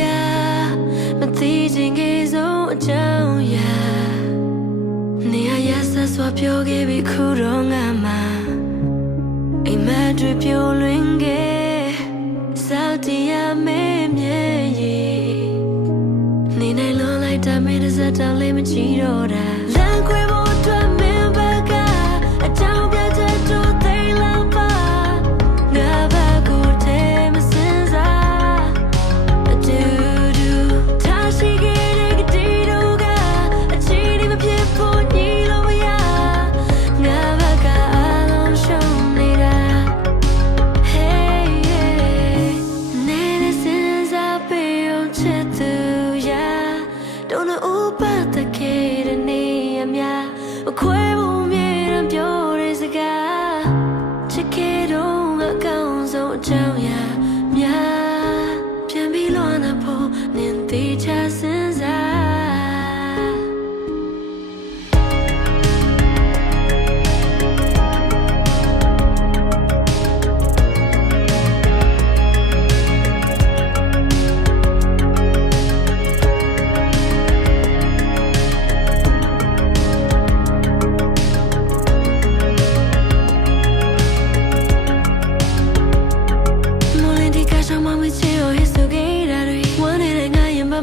ကားမသိချင်ခဲ့ဆုံးအကြောင်းအရာနေရာရဆက်စွာပြောခဲ့ပြီးခုတော့ငါမှာအိမ်မက်တွေပြိုလွင်ခဲ့စောက်တရားမဲမြဲရေးနေနိုင်လွန်လိုက်တာမင်းတစ်စက်တောင်လေးမကြည့်တော့တာလမ်းခွဲဖို့အတွက်မင်းဘက်ကအကြောင်းပြချက်တို့သိလောက်ပါငါဘက်ကိုထဲမစင်စားအတူတူထားရှိခဲ့တဲ့ကတိတို့ကအချီးမဖြစ်ဖို့ညီလို့မရငါဘက်ကအားလုံးရှုံးနေတာ Heyနေနေစင်စားပေးအောင်ချစ်သူရdon't know about the kid and me I'm ya မခွဲဘူးမြေရန်ပြောတဲ့စကားချစ်ခဲ့တော့ငါကောင်းဆုံးအကြောင်းအရာများပြန်ပြီးလွမ်းနာဖို့နင်သေးချစင်စား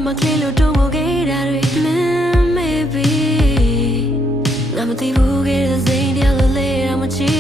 မကလေးလို့တော့ခဲ့တာတွေ maybe ငါမသိဘူးခဲ့တဲ့စိတ်တရားလို့လေတော့မချီ